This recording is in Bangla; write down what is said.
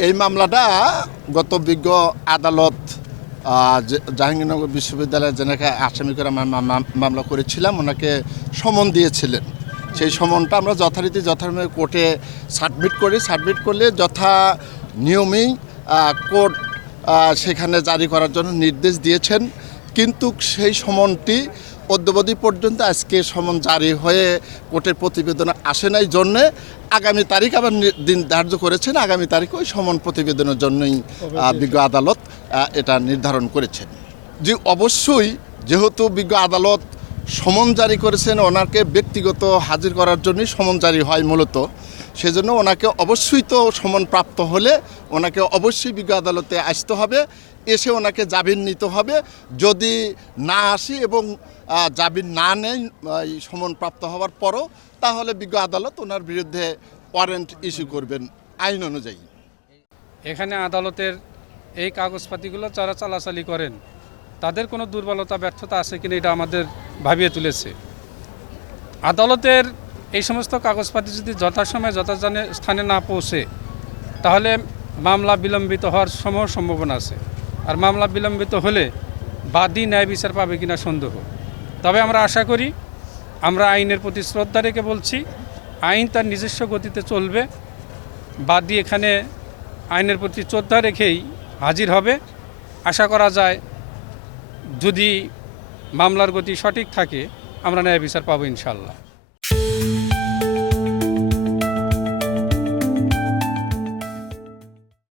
এই মামলাটা গত বিজ্ঞ আদালত যে- জাহাঙ্গীরনগর বিশ্ববিদ্যালয়ে যেনাকে আসামি করে মামলা করেছিলাম, ওনাকে সমন দিয়েছিলেন। সেই সমনটা আমরা যথারীতি যথারীতি কোর্টে সাবমিট করি। সাবমিট করলে যথা নিয়মেই কোর্ট সেখানে জারি করার জন্য নির্দেশ দিয়েছেন। কিন্তু সেই সমনটি অদ্যবধি পর্যন্ত আজকে সমন জারি হয়ে কোর্টের প্রতিবেদন আসে নাই জন্যে। আগামী তারিখ আবার দিন ধার্য করেছেন আগামী তারিখ ওই সমন প্রতিবেদনের জন্যই বিজ্ঞ আদালত এটা নির্ধারণ করেছেন। যে অবশ্যই যেহেতু বিজ্ঞ আদালত সমন জারি করেছেন, ওনাকে ব্যক্তিগত হাজির করার জন্যই সমন জারি হয় মূলত। সেজন্য ওনাকে অবশ্যই তো সমন প্রাপ্ত হলে ওনাকে অবশ্যই বিজ্ঞ আদালতে আসতে হবে, এসে ওনাকে জামিন নিতে হবে। যদি না আসি এবং জামিন না এই সমন প্রাপ্ত হওয়ার পরও, তাহলে বিজ্ঞ আদালত ওনার বিরুদ্ধে ওয়ারেন্ট ইস্যু করবেন আইন অনুযায়ী। এখানে আদালতের এই কাগজপাতিগুলো যারা চালাচালি করেন তাদের কোনো দুর্বলতা, ব্যর্থতা আছে কিনা এটা আমাদের ভাবিয়ে তুলেছে। আদালতের এই সমস্ত কাগজপাতি যদি যথাসময়ে যথাস্থানে স্থানে না পৌঁছে, তাহলে মামলা বিলম্বিত হওয়ার সমূহ সম্ভাবনা আছে। আর মামলা বিলম্বিত হলে বাদী ন্যায় বিচার পাবে কিনা সন্দেহ। তবে আমরা আশা করি, আমরা আইনের প্রতি শ্রদ্ধা রেখে বলছি, আইন তার নিজস্ব গতিতে চলবে। বাদী এখানে আইনের প্রতি শ্রদ্ধা রেখেই হাজির হবে। আশা করা যায় যদি মামলার গতি সঠিক থাকে আমরা ন্যায় বিচার পাবো ইনশাল্লাহ